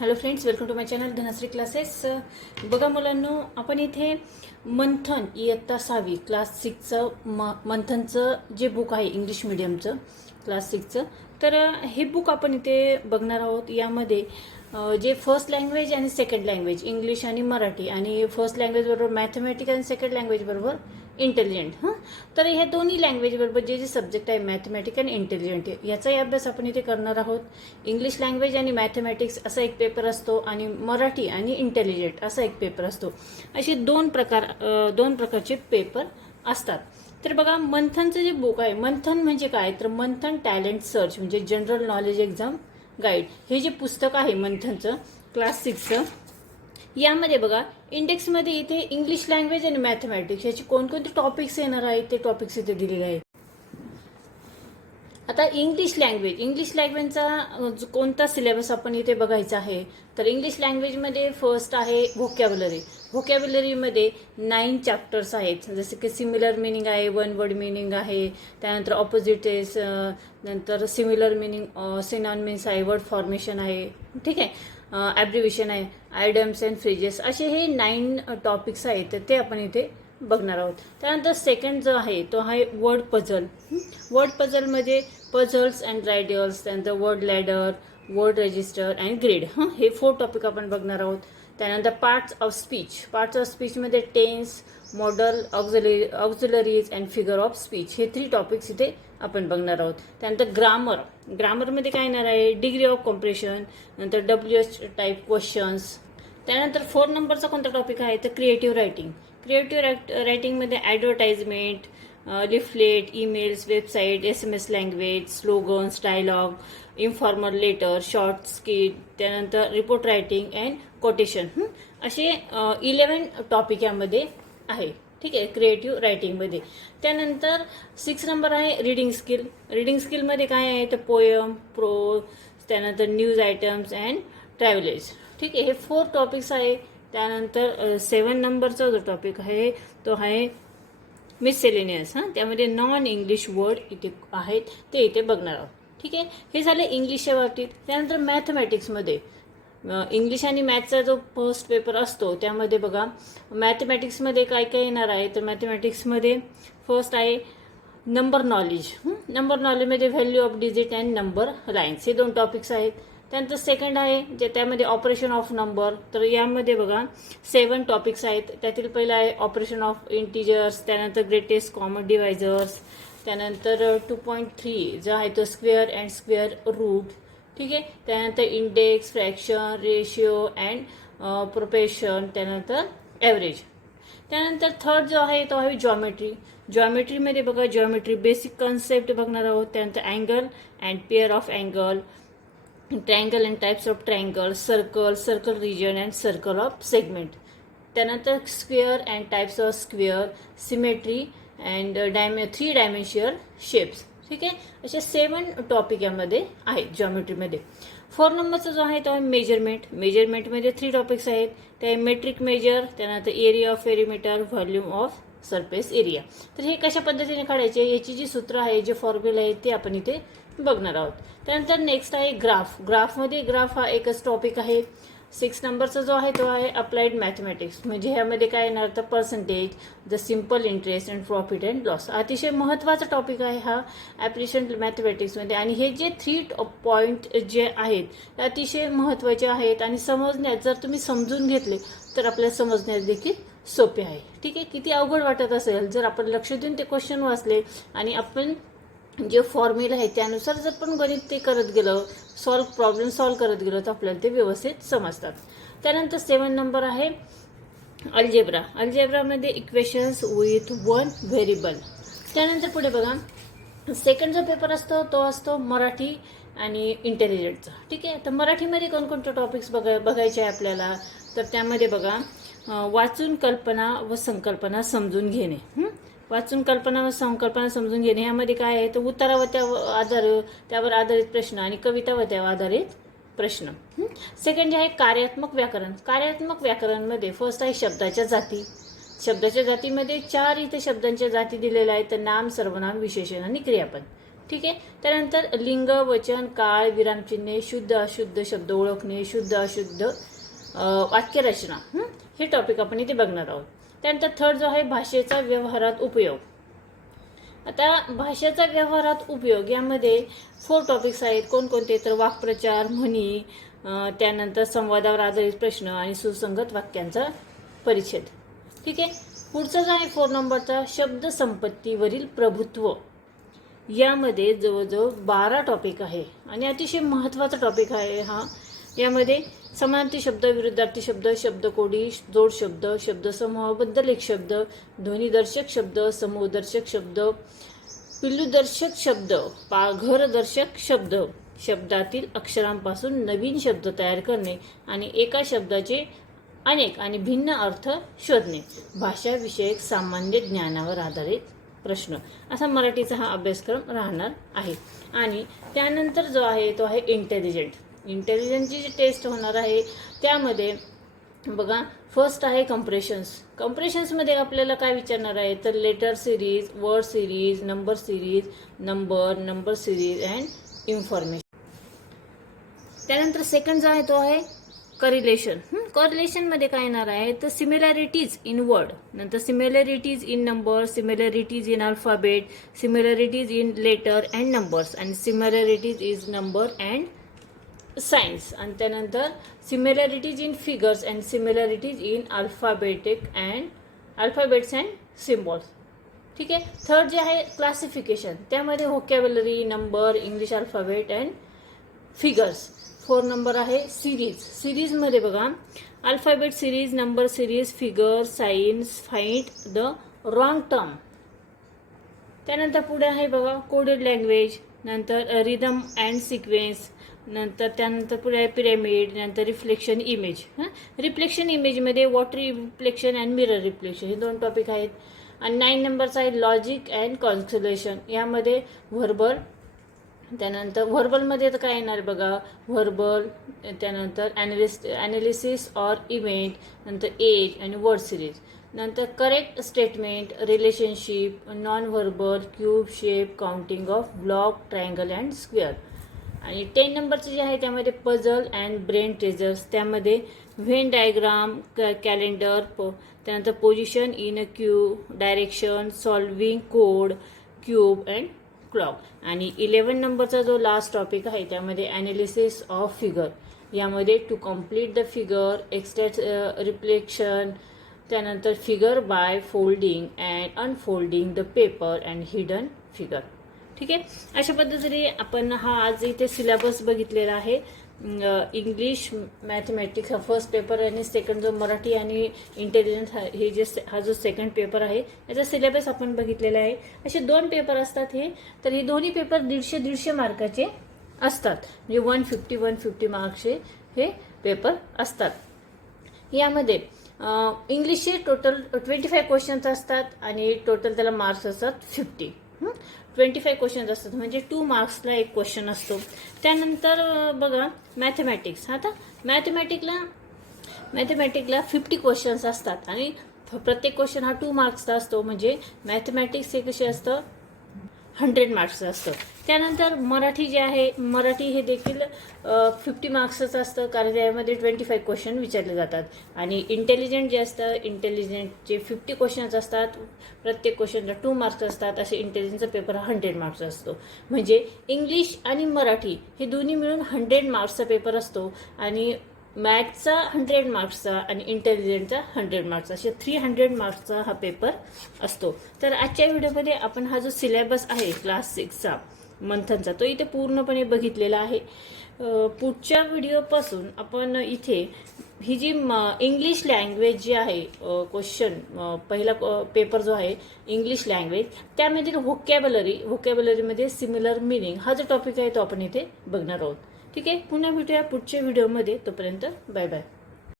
Hello friends, welcome to my channel Dhanashree classes. बघा मुलांनो, आपण इथे मंथन इयत्ता 6वी क्लास 6चं मंथनचं जे बुक आहे इंग्लिश मिडियमचं क्लास 6चं, तर हे बुक आपण इथे बघणार आहोत. यामध्ये जे फर्स्ट लँग्वेज आणि सेकंड लँग्वेज इंग्लिश आणि मराठी, आणि फर्स्ट लँग्वेज बरोबर मॅथमॅटिक्स आणि सेकंड लँग्वेज बरोबर इंटेलिजंट. तर ह्या दोन्ही लँग्वेज बरोबर जे जे सब्जेक्ट आहे मॅथमॅटिक्स आणि इंटेलिजंट, याचाही अभ्यास आपण इथे करणार आहोत. इंग्लिश लँग्वेज आणि मॅथमॅटिक्स असा एक पेपर असतो, आणि मराठी आणि इंटेलिजंट असा एक पेपर असतो. असे दोन प्रकारचे पेपर असतात. तर बघा, मंथनचं जे बुक आहे, मंथन म्हणजे काय, तर मंथन टॅलेंट सर्च म्हणजे जनरल नॉलेज एक्झाम गाईड, हे जे पुस्तक आहे मंथनचं क्लास 6चं, यामध्ये बघा इंडेक्समध्ये इथे इंग्लिश लँग्वेज आणि मॅथमॅटिक्स याचे कोणकोणते टॉपिक्स येणार आहेत ते टॉपिक्स इथे दिलेले आहेत. आता इंग्लिश लँग्वेजचा कोणता सिलेबस आपण इथे बघायचा आहे, तर इंग्लिश लँग्वेजमध्ये फर्स्ट आहे व्होकॅब्युलरीमध्ये 9 चॅप्टर्स आहेत. जसे की सिमिलर मिनिंग आहे, वन वर्ड मिनिंग आहे, त्यानंतर ऑपोजिटेस, नंतर सिमिलर मिनिंग, सिनॉनिम्स आहे, वर्ड फॉर्मेशन आहे, ठीक आहे, ॲब्रिव्हिएशन आहे, आयडम्स अँड फ्रेजेस, असे हे 9 टॉपिक्स आहेत. तर ते आपण इथे बघणार आहोत. त्यानंतर सेकंड जो आहे तो आहे वर्ड पझलमध्ये पझल्स अँड रायडल्स, त्यानंतर word ladder, word register and grade, हे 4 टॉपिक आपण बघणार आहोत. त्यानंतर पार्ट्स ऑफ स्पीचमध्ये tense, modal, auxiliaries and figure of speech, हे 3 टॉपिक्स इथे आपण बघणार आहोत. त्यानंतर ग्रामरमध्ये काय येणार आहे, डिग्री ऑफ कॉम्प्रेशन, नंतर WH टाईप क्वेश्चन्स. त्यानंतर 4 नंबरचा कोणता टॉपिक आहे, तर क्रिएटिव्ह रायटिंगमध्ये advertisement, leaflet, emails, website, SMS language, slogans, dialogue, informal letter, short skit, त्यानंतर रिपोर्ट रायटिंग अँड कोटेशन, असे 11 टॉपिक यामध्ये आहे. ठीक आहे, क्रिएटिव्ह रायटिंगमध्ये. त्यानंतर 6 नंबर आहे रिडिंग स्किलमध्ये काय आहे, तर पोयम, प्रोज, त्यानंतर न्यूज आयटम्स अँड ट्रॅव्हलेज. ठीक आहे, हे 4 टॉपिक्स आहे. त्यानंतर 7 नंबरचा जो टॉपिक आहे तो आहे मिससेलेनियस. त्यामध्ये नॉन इंग्लिश वर्ड इथे आहेत, ते इथे बघणार आहोत. ठीक आहे, हे झाले इंग्लिशच्या बाबतीत. त्यानंतर मॅथमॅटिक्समध्ये इंग्लिश आणि मॅथचा जो फर्स्ट पेपर असतो त्यामध्ये बघा मॅथमॅटिक्समध्ये काय काय येणार आहे, तर मॅथमॅटिक्समध्ये फर्स्ट आहे नंबर नॉलेजमध्ये value of digit and number lines, हे 2 टॉपिक्स आहेत. त्यानंतर सेकंड आहे जे त्यामध्ये ऑपरेशन ऑफ नंबर, तर यामध्ये बघा 7 टॉपिक्स आहेत. त्यातील पहिला आहे ऑपरेशन ऑफ इंटिजर्स, त्यानंतर ग्रेटेस्ट कॉमन डिवायझर्स, त्यानंतर 2.3 जो आहे तो स्क्वेअर अँड स्क्वेअर रूट. ठीक आहे, त्यानंतर इंडेक्स, फ्रॅक्शन, रेशिओ अँड प्रोपेशन, त्यानंतर ॲव्हरेज. त्यानंतर थर्ड जो आहे तो आहे जॉमेट्रीमध्ये बघा जॉमेट्री बेसिक कन्सेप्ट बघणार आहोत. त्यानंतर angle and pair of angle, triangle and types of triangle, circle region and circle of segment. त्यानंतर square and types of square, symmetry and 3 dimensional shapes. ठीक आहे, असे 7 टॉपिक यामध्ये आहेत जॉमेट्रीमध्ये. 4 नंबरचा जो आहे तो आहे मेजरमेंटमध्ये 3 टॉपिक्स आहेत. ते मेट्रिक मेजर, त्यानंतर area of perimeter, volume of surface area. तर हे कशा पद्धतीने काढायचे, याची जी सूत्र आहे, जे फॉर्म्युला आहे, ते आपण इथे बघणार आहोत. त्यानंतर नेक्स्ट आहे ग्राफ हा एकच टॉपिक आहे. 6 नंबरचा जो आहे तो आहे अप्लाइड मॅथमॅटिक्स, म्हणजे ह्यामध्ये काय येणार, तर percentage, the simple interest and profit and loss, अतिशय महत्त्वाचा टॉपिक आहे हा ॲप्लिकेशन मॅथमॅटिक्समध्ये. आणि हे जे 3 पॉईंट जे आहेत ते अतिशय महत्त्वाचे आहेत, आणि समजण्यात जर तुम्ही समजून घेतले तर आपल्याला समजण्यात देखील सोपे आहे. ठीक आहे, किती अवघड वाटत असेल, जर आपण लक्ष देऊन ते क्वेश्चन वाचले आणि आपण जे फॉर्म्युला आहे त्यानुसार जर पण गणित ते करत गेलं, प्रॉब्लेम सॉल्व्ह करत गेलो, तर आपल्याला ते व्यवस्थित समजतात. त्यानंतर 7 नंबर आहे अल्जेब्रामध्ये इक्वेशन्स विथ 1 व्हेरिएबल. त्यानंतर पुढे बघा सेकंड जो पेपर असतो तो असतो मराठी आणि इंटेलिजंटचा. ठीक आहे, तर मराठीमध्ये कोणकोणते टॉपिक्स बघायचे आहे आपल्याला, तर त्यामध्ये बघा वाचून कल्पना व संकल्पना समजून घेणे. ह्यामध्ये काय आहे, तर उतारा व त्यावर आधारित प्रश्न आणि कविता व त्यावर आधारित प्रश्न. सेकंड जे आहे कार्यात्मक व्याकरणमध्ये फर्स्ट आहे शब्दाच्या जातीमध्ये 4 इथे शब्दांच्या जाती दिलेल्या आहेत, तर नाम, सर्वनाम, विशेषण आणि क्रियापद. ठीक आहे. त्यानंतर लिंग, वचन, काळ, विरामचिन्हे, शुद्ध अशुद्ध शब्द ओळखणे, शुद्ध अशुद्ध वाक्यरचना, हे टॉपिक आपण इथे बघणार आहोत. त्यानंतर थर्ड जो आहे भाषेचा व्यवहारात उपयोग. आता भाषेचा व्यवहारात उपयोग यामध्ये 4 टॉपिक्स आहेत. कोणकोणते? तर वाक्प्रचार, म्हणी, त्यानंतर संवादावर आधारित प्रश्न आणि सुसंगत वाक्यांचा परिच्छेद. ठीक आहे. पुढचा जो आहे 4 नंबरचा शब्द संपत्तीवरील प्रभुत्व. यामध्ये जवळजवळ 12 टॉपिक आहे आणि अतिशय महत्त्वाचा टॉपिक आहे हा. यामध्ये समानार्थी शब्द, विरुद्धार्थी शब्द, शब्दकोडी, जोड शब्द, शब्दसमूहाबद्दल एक शब्द, ध्वनिदर्शक शब्द, समूहदर्शक शब्द, पिल्लूदर्शक शब्द, पाघरदर्शक शब्द, शब्दातील अक्षरांपासून नवीन शब्द तयार करणे आणि एका शब्दाचे अनेक आणि भिन्न अर्थ शोधणे, भाषाविषयक सामान्य ज्ञानावर आधारित प्रश्न, असा मराठीचा हा अभ्यासक्रम राहणार आहे. आणि त्यानंतर जो आहे तो आहे इंटेलिजंटची जी टेस्ट होणार आहे त्यामध्ये बघा फर्स्ट आहे कंप्रेशन्समध्ये आपल्याला काय विचारणार आहे तर letter series, word series, number series, number series and information. त्यानंतर सेकंड जो आहे तो आहे कॉरिलेशनमध्ये काय येणार आहे तर सिमिलॅरिटीज इन वर्ड, नंतर similarities in number, similarities in alphabet, similarities in letter and numbers आणि similarities is number and science. आणि त्यानंतर similarities in figures and similarities in alphabets and symbols. ठीक आहे. थर्ड जे आहे क्लासिफिकेशन, त्यामध्ये vocabulary, number, English alphabet and figures. 4 number आहे सिरीजमध्ये बघा alphabet series, number series, figure, science, find the wrong term. त्यानंतर पुढे आहे बघा कोडेड लँग्वेज, नंतर रिदम अँड सिक्वेन्स, त्यानंतर पुढे आहे पिरॅमिड, नंतर रिफ्लेक्शन इमेज. रिफ्लेक्शन इमेजमध्ये water reflection and mirror reflection हे 2 टॉपिक आहेत. आणि 9 नंबरचा आहे लॉजिक अँड कॉन्सुलेशन, यामध्ये व्हर्बल, त्यानंतर व्हर्बलमध्ये तर काय येणार बघा व्हर्बल, त्यानंतर ॲनालिसिस ऑर इव्हेंट, नंतर एज आणि वर्ड सिरीज, नंतर correct statement, relationship, non verbal, cube shape, counting of block, triangle and square. आणि 10 नंबरचं जे आहे त्यामध्ये पझल अँड ब्रेन ट्रेजर्स, त्यामध्ये व्हेन डायग्राम, कॅलेंडर, त्यानंतर position in a queue, direction, solving code, cube and clock. आणि 11 नंबरचा जो लास्ट टॉपिक आहे त्यामध्ये ॲनालिसिस ऑफ फिगर, यामध्ये to complete the figure, extract reflection, त्यानंतर figure by folding and unfolding the paper and hidden figure. ठीक आहे. अशा पद्धतीने आपण हा आज इथे सिलेबस बघितलेला आहे. इंग्लिश, मॅथमॅटिक्स हा फर्स्ट पेपर आणि सेकंड जो मराठी आणि इंटेलिजन्स हे हा जो सेकंड पेपर आहे याचा सिलेबस आपण बघितलेला आहे. असे 2 पेपर असतात हे. तर हे दोन्ही पेपर 150 मार्काचे असतात, म्हणजे 150 मार्क्सचे हे पेपर असतात. यामध्ये इंग्लिशचे टोटल 25 क्वेश्चन्स असतात आणि टोटल त्याला मार्क्स असतात 50. 25 क्वेश्चन्स असतात म्हणजे 2 मार्क्सला 1 क्वेश्चन असतो. त्यानंतर बघा मॅथमॅटिक्स, आता मॅथमॅटिकला 50 क्वेश्चन्स असतात आणि प्रत्येक क्वेश्चन हा 2 मार्क्सचा असतो, म्हणजे मॅथमॅटिक्स हे कसे असतं 100 मार्क्सचं असतं. त्यानंतर मराठी जे आहे मराठी हे देखील 50 मार्क्सचं असतं, कारण त्यामध्ये 25 क्वेश्चन विचारले जातात. आणि इंटेलिजंट जे असतं इंटेलिजंटचे 50 क्वेश्चन्स असतात, प्रत्येक क्वेश्चनला 2 मार्क्स असतात. असे इंटेलिजंटचा पेपर हा 100 मार्क्सचा असतो. म्हणजे इंग्लिश आणि मराठी हे दोन्ही मिळून 100 मार्क्सचा पेपर असतो आणि मॅथ्सचा 100 मार्क्सचा आणि इंटेलिजंटचा 100 मार्क्सचा, असे 300 मार्क्सचा हा पेपर असतो. तर आजच्या व्हिडिओमध्ये आपण हा जो सिलेबस आहे क्लास 6चा मंथनचा तो इथे पूर्णपणे बघितलेला आहे. पुढच्या व्हिडिओपासून आपण इथे ही जी इंग्लिश लँग्वेज जी आहे क्वेश्चन पहिला पेपर जो आहे इंग्लिश लँग्वेज त्यामधील व्होकॅब्युलरीमध्ये सिमिलर मिनिंग हा जो टॉपिक आहे तो आपण इथे बघणार आहोत. ठीक आहे. पुन्हा भेटूया पुढच्या व्हिडिओमध्ये. तोपर्यंत बाय बाय.